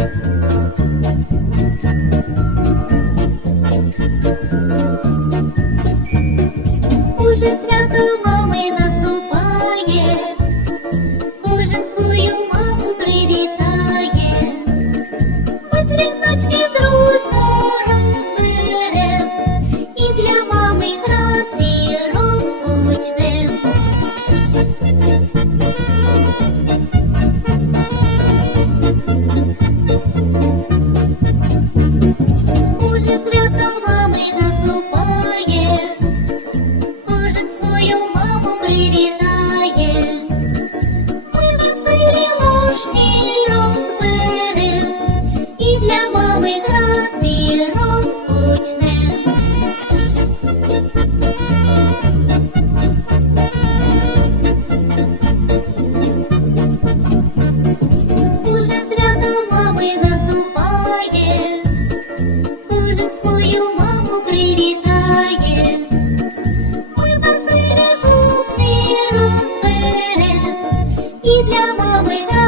Thank you. і для мами.